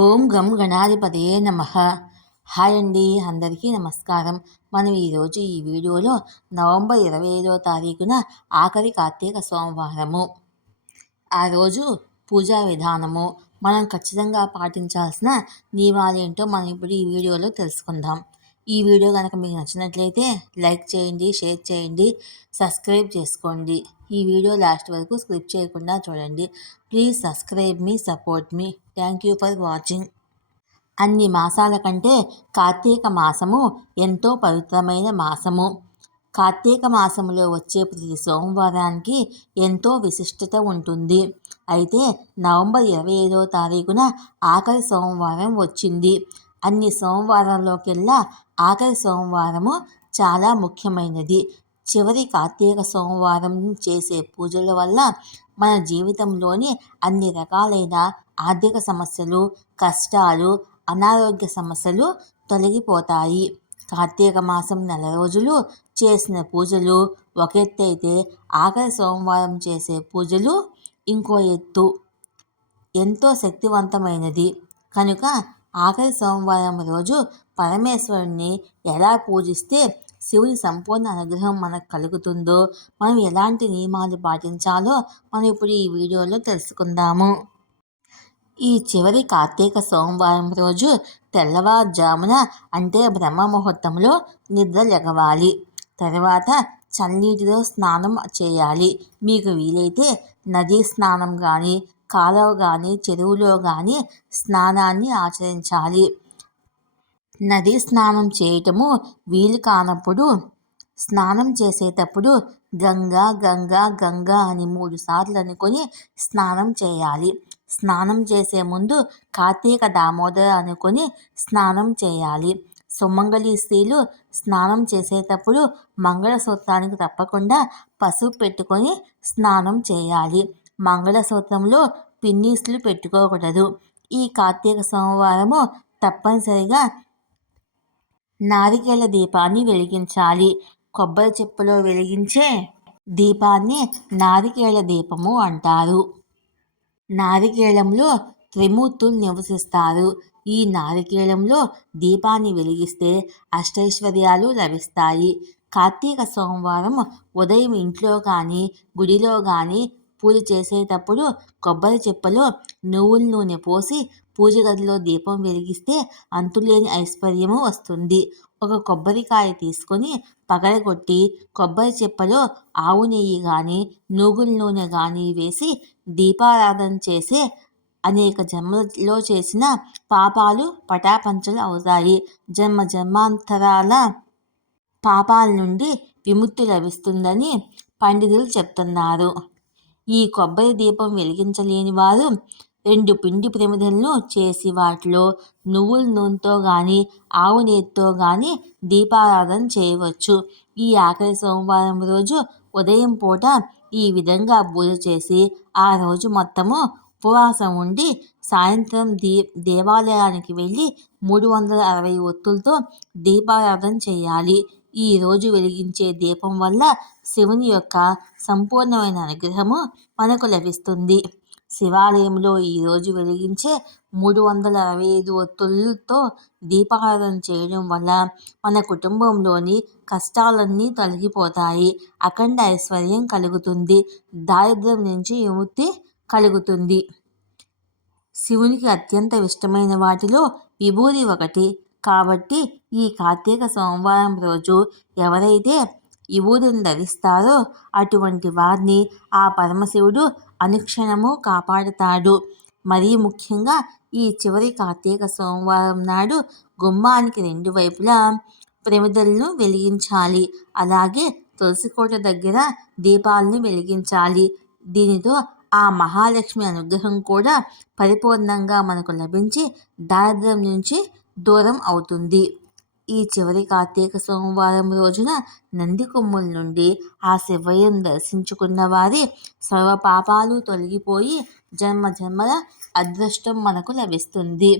ఓం గం గణాధిపతయే నమ. హాయ్ అండి అందరికీ నమస్కారం. మనం ఈరోజు ఈ వీడియోలో నవంబర్ ఇరవై ఐదో తారీఖున ఆఖరి కార్తీక సోమవారము. ఆ రోజు పూజా విధానము. మనం ఖచ్చితంగా పాటించాల్సిన నియమాలు ఏంటో మనం ఇప్పుడు ఈ వీడియోలో తెలుసుకుందాం. ఈ వీడియో కనుక మీకు నచ్చినట్లయితే లైక్ చేయండి షేర్ చేయండి సబ్స్క్రైబ్ చేసుకోండి. ఈ వీడియో లాస్ట్ వరకు స్క్రిప్ చేయకుండా చూడండి. Please subscribe me support me. Thank you for watching. అన్ని మాసాల కంటే కార్తీక మాసము ఎంతో పవిత్రమైన మాసము. కార్తీక మాసములో వచ్చే ప్రతి సోమవారానికి ఎంతో విశిష్టత ఉంటుంది. అయితే నవంబర్ ఇరవై ఐదో తారీఖున ఆఖరి సోమవారం వచ్చింది. అన్ని సోమవారాల్లోకెల్లా ఆఖరి సోమవారము చాలా ముఖ్యమైనది. చివరి కార్తీక సోమవారం చేసే పూజల వల్ల మన జీవితంలోని అన్ని రకాలైన ఆర్థిక సమస్యలు కష్టాలు అనారోగ్య సమస్యలు తొలగిపోతాయి. కార్తీక మాసం నెల రోజులు చేసిన పూజలు ఒక ఎత్తు అయితే ఆఖరి సోమవారం చేసే పూజలు ఇంకో ఎత్తు. ఎంతో శక్తివంతమైనది. కనుక ఆఖరి సోమవారం రోజు పరమేశ్వరుణ్ణి ఎలా పూజిస్తే శివుని సంపూర్ణ అనుగ్రహం మనకు కలుగుతుందో మనం ఎలాంటి నియమాలు పాటించాలో మనం ఇప్పుడు ఈ వీడియోలో తెలుసుకుందాము. ఈ చివరి కార్తీక సోమవారం రోజు తెల్లవారుజామున అంటే బ్రహ్మ ముహూర్తంలో నిద్ర లెగవాలి తర్వాత చల్లనీటిలో స్నానం చేయాలి. మీకు వీలైతే నదీ స్నానం కానీ కాలువ కానీ చెరువులో కానీ స్నానాన్ని ఆచరించాలి. నది స్నానం చేయటము వీలు కానప్పుడు స్నానం చేసేటప్పుడు గంగా గంగా గంగా అని మూడు సార్లు అనుకొని స్నానం చేయాలి. స్నానం చేసే ముందు కార్తీక దామోదర అనుకొని స్నానం చేయాలి. సుమంగళి స్త్రీలు స్నానం చేసేటప్పుడు మంగళసూత్రానికి తప్పకుండా పసుపు పెట్టుకొని స్నానం చేయాలి. మంగళసూత్రంలో పిన్నీసులు పెట్టుకోకూడదు. ఈ కార్తీక సోమవారము తప్పనిసరిగా నారికేళ దీపాన్ని వెలిగించాలి. కొబ్బరి చెప్పులో వెలిగించే దీపాన్ని నారికేళ దీపము అంటారు. నారికేళంలో త్రిమూర్తులు నివసిస్తారు. ఈ నారికేళంలో దీపాన్ని వెలిగిస్తే అష్టైశ్వర్యాలు లభిస్తాయి. కార్తీక సోమవారం ఉదయం ఇంట్లో కానీ గుడిలో కానీ పూజ చేసేటప్పుడు కొబ్బరి చెప్పలో నువ్వుల నూనె పోసి పూజ గదిలో దీపం వెలిగిస్తే అంతులేని ఐశ్వర్యము వస్తుంది. ఒక కొబ్బరికాయ తీసుకొని పగలగొట్టి కొబ్బరి చెప్పలో ఆవు నెయ్యి కానీ నూగుల నూనె కానీ వేసి దీపారాధన చేసే అనేక జన్మలో చేసిన పాపాలు పటాపంచలు అవుతాయి. జన్మ జన్మాంతరాల పాపాల నుండి విముక్తి లభిస్తుందని పండితులు చెప్తున్నారు. ఈ కొబ్బరి దీపం వెలిగించలేని వారు రెండు పిండి ప్రమిదలను చేసి వాటిలో నువ్వుల నూనెతో కానీ ఆవు నీటితో కానీ దీపారాధన చేయవచ్చు. ఈ ఆఖరి సోమవారం రోజు ఉదయం పూట ఈ విధంగా పూజ చేసి ఆ రోజు మొత్తము ఉపవాసం ఉండి సాయంత్రం దీ దేవాలయానికి వెళ్ళి మూడు వందల అరవై ఒత్తులతో దీపారాధన చేయాలి. ఈ రోజు వెలిగించే దీపం వల్ల శివుని యొక్క సంపూర్ణమైన అనుగ్రహము మనకు లభిస్తుంది. శివాలయంలో ఈరోజు వెలిగించే మూడు వందల అరవై ఐదు ఒత్తులతో దీపారాధన చేయడం వల్ల మన కుటుంబంలోని కష్టాలన్నీ తొలగిపోతాయి. అఖండ ఐశ్వర్యం కలుగుతుంది. దారిద్ర్యం నుంచి విముక్తి కలుగుతుంది. శివునికి అత్యంత ఇష్టమైన వాటిలో విభూది ఒకటి కాబట్టి ఈ కార్తీక సోమవారం రోజు ఎవరైతే విభూదిని ధరిస్తారో అటువంటి వారిని ఆ పరమశివుడు అనుక్షణము కాపాడుతాడు. మరీ ముఖ్యంగా ఈ చివరి కార్తీక సోమవారం నాడు గుమ్మానికి రెండు వైపులా ప్రమిదలను వెలిగించాలి. అలాగే తులసికోట దగ్గర దీపాలను వెలిగించాలి. దీనితో ఆ మహాలక్ష్మి అనుగ్రహం కూడా పరిపూర్ణంగా మనకు లభించి దారిద్ర్యం నుంచి దూరం అవుతుంది. ఈ చివరి కార్తీక సోమవారం రోజున నంది కొమ్ముల నుండి ఆ శివయ్యను దర్శించుకున్న వారి సర్వ పాపాలు తొలగిపోయి జన్మ జన్మల అదృష్టం మనకు లభిస్తుంది.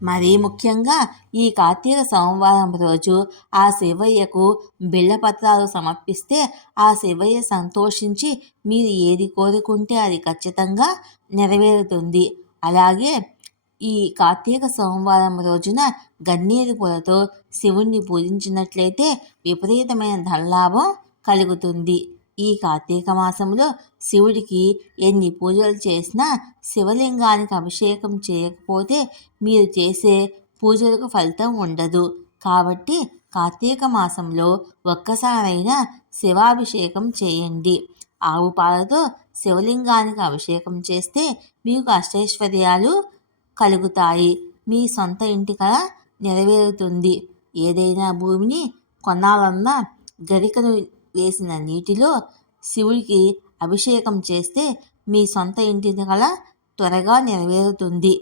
మరీ ముఖ్యంగా ఈ కార్తీక సోమవారం రోజు ఆ శివయ్యకు బిళ్ళపత్రాలు సమర్పిస్తే ఆ శివయ్య సంతోషించి మీరు ఏది కోరుకుంటే అది ఖచ్చితంగా నెరవేరుతుంది. అలాగే ఈ కార్తీక సోమవారం రోజున గన్నేరు పూలతో శివుణ్ణి పూజించినట్లయితే విపరీతమైన ధనలాభం కలుగుతుంది. ఈ కార్తీక మాసంలో శివుడికి ఎన్ని పూజలు చేసినా శివలింగానికి అభిషేకం చేయకపోతే మీరు చేసే పూజలకు ఫలితం ఉండదు. కాబట్టి కార్తీక మాసంలో ఒక్కసారైనా శివాభిషేకం చేయండి. ఆవు పాలతో శివలింగానికి అభిషేకం చేస్తే మీకు అష్టైశ్వర్యాలు కలుగుతాయి. మీ సొంత ఇంటి కళ నెరవేరుతుంది. ఏదైనా భూమిని కొనాలన్నా గరికను వేసిన నీటిలో శివుడికి అభిషేకం చేస్తే మీ సొంత ఇంటి కళ త్వరగా నెరవేరుతుంది.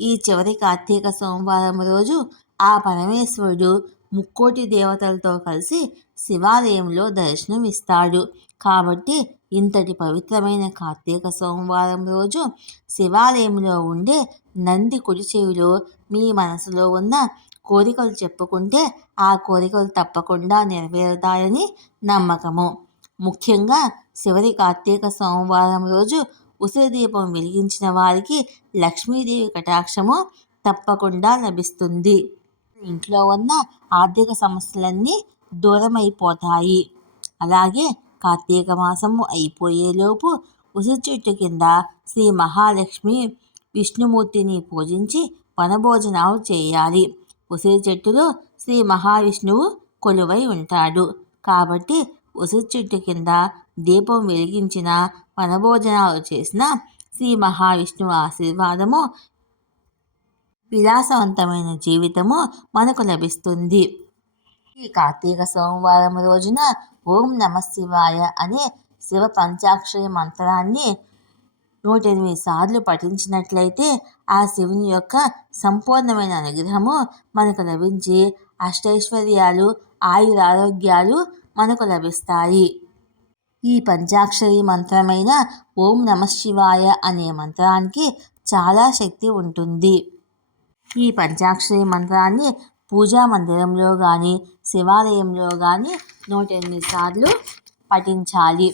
ఈ చివరి కార్తీక సోమవారం రోజు ఆ పరమేశ్వరుడు ముక్కోటి దేవతలతో కలిసి శివాలయంలో దర్శనం ఇస్తాడు కాబట్టి ఇంతటి పవిత్రమైన కార్తీక సోమవారం రోజు శివాలయంలో ఉండే నంది కుడి చెవిలో మీ మనసులో ఉన్న కోరికలు చెప్పుకుంటే ఆ కోరికలు తప్పకుండా నెరవేరుతాయని నమ్మకము. ముఖ్యంగా చివరి కార్తీక సోమవారం రోజు ఉసిరి దీపం వెలిగించిన వారికి లక్ష్మీదేవి కటాక్షము తప్పకుండా లభిస్తుంది. ఇంట్లో ఉన్న ఆర్థిక సమస్యలన్నీ దూరమైపోతాయి. అలాగే కార్తీక మాసము అయిపోయేలోపు ఉసిరి చెట్టు కింద శ్రీ మహాలక్ష్మి విష్ణుమూర్తిని పూజించి వనభోజనాలు చేయాలి. ఉసిరి చెట్టులో శ్రీ మహావిష్ణువు కొలువై ఉంటాడు. కాబట్టి ఉసిరి చెట్టు కింద దీపం వెలిగించిన వనభోజనాలు చేసిన శ్రీ మహావిష్ణువు ఆశీర్వాదము విలాసవంతమైన జీవితము మనకు లభిస్తుంది. ఈ కార్తీక సోమవారం రోజున ఓం నమ శివాయ అనే శివ పంచాక్షరి మంత్రాన్ని నూట ఎనిమిది సార్లు పఠించినట్లయితే ఆ శివుని యొక్క సంపూర్ణమైన అనుగ్రహము మనకు లభించి అష్టైశ్వర్యాలు ఆయురారోగ్యాలు మనకు లభిస్తాయి. ఈ పంచాక్షరి మంత్రమైన ఓం నమ శివాయ అనే మంత్రానికి చాలా శక్తి ఉంటుంది. ఈ పంచాక్షరి మంత్రాన్ని పూజా మందిరంలో కానీ శివాలయంలో కానీ నూట ఎనిమిది సార్లు పఠించాలి.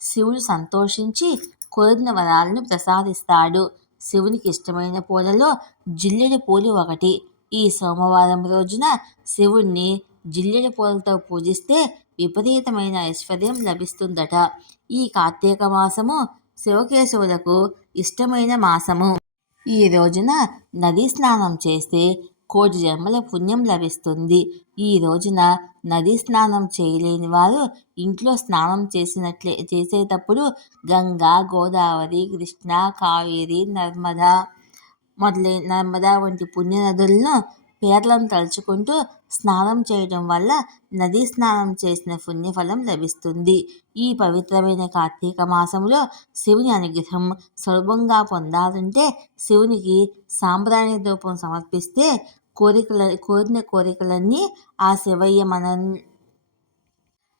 శివుడు సంతోషించి కోరిన వరాలను ప్రసాదిస్తాడు. శివునికి ఇష్టమైన పూలలో జిల్లెడు పూలు ఒకటి. ఈ సోమవారం రోజున శివుణ్ణి జిల్లెడు పూలతో పూజిస్తే విపరీతమైన ఐశ్వర్యం లభిస్తుందట. ఈ కార్తీక మాసము శివకేశవులకు ఇష్టమైన మాసము. ఈ రోజున నదీ స్నానం చేస్తే కోటి జన్మల పుణ్యం లభిస్తుంది. ఈ రోజున నదీ స్నానం చేయలేని వారు ఇంట్లో స్నానం చేసినట్లే చేసేటప్పుడు గంగా గోదావరి కృష్ణ కావేరి నర్మదా మొదలైన నర్మదా వంటి పుణ్య నదులను పేర్లను తలుచుకుంటూ స్నానం చేయడం వల్ల నదీ స్నానం చేసిన పుణ్యఫలం లభిస్తుంది. ఈ పవిత్రమైన కార్తీక మాసంలో శివుని అనుగ్రహం సులభంగా పొందాలంటే శివునికి సాంప్రదాయ ధూపం సమర్పిస్తే కోరికల కోరిన కోరికలన్నీ ఆ శివయ్య మన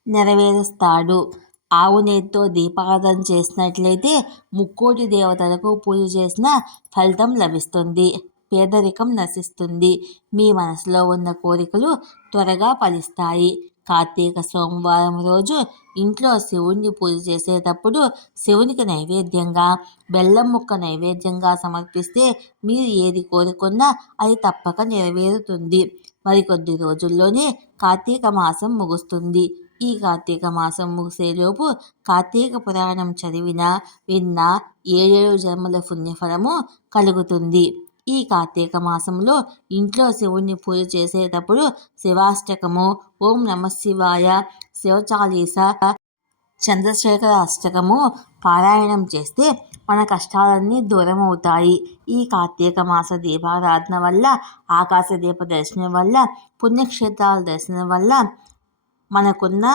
నెరవేరుస్తాడు. ఆవు నేతితో దీపారాధన చేసినట్లయితే ముక్కోటి దేవతలకు పూజ చేసిన ఫలితం లభిస్తుంది. పేదరికం నశిస్తుంది. మీ మనసులో ఉన్న కోరికలు త్వరగా ఫలిస్తాయి. కార్తీక సోమవారం రోజు ఇంట్లో శివుణ్ణి పూజ చేసేటప్పుడు శివునికి నైవేద్యంగా బెల్లం ముక్క నైవేద్యంగా సమర్పిస్తే మీరు ఏది కోరుకున్నా అది తప్పక నెరవేరుతుంది. మరికొద్ది రోజుల్లోనే కార్తీక మాసం ముగుస్తుంది. ఈ కార్తీక మాసం ముగిసేలోపు కార్తీక పురాణం చదివిన విన్న ఏడేడు జన్మల పుణ్యఫలము కలుగుతుంది. ఈ కార్తీక మాసంలో ఇంట్లో శివుణ్ణి పూజ చేసేటప్పుడు శివాష్టకము ఓం నమ శివాయ శివచాలీస చంద్రశేఖర అష్టకము పారాయణం చేస్తే మన కష్టాలన్నీ దూరం అవుతాయి ఈ కార్తీక మాస దీపారాధన వల్ల ఆకాశ దీప దర్శనం వల్ల పుణ్యక్షేత్రాల దర్శనం వల్ల మనకున్న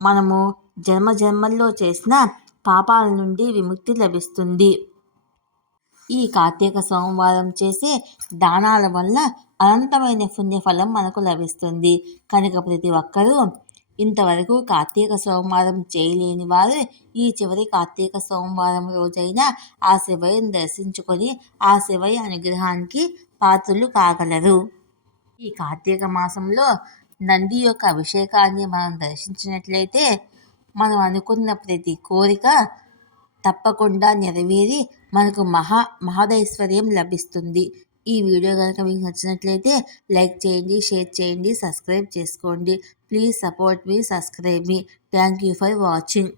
మనము జన్మ జన్మల్లో చేసిన పాపాల నుండి విముక్తి లభిస్తుంది. ఈ కార్తీక సోమవారం చేసే దానాల వల్ల అనంతమైన పుణ్యఫలం మనకు లభిస్తుంది. కనుక ప్రతి ఒక్కరూ ఇంతవరకు కార్తీక సోమవారం చేయలేని వారు ఈ చివరి కార్తీక సోమవారం రోజైన ఆ శివయ్యను దర్శించుకొని ఆ శివయ్య అనుగ్రహానికి పాత్రలు కాగలరు. ఈ కార్తీక మాసంలో నంది యొక్క అభిషేకాన్ని మనం దర్శించినట్లయితే మనం అనుకున్న ప్రతి కోరిక తప్పకుండా నెరవేరి మనకు మహా మహదైశ్వర్యం లభిస్తుంది. ఈ వీడియో కనుక మీకు నచ్చినట్లయితే లైక్ చేయండి షేర్ చేయండి సబ్స్క్రైబ్ చేసుకోండి. Please support me subscribe me. Thank you for watching.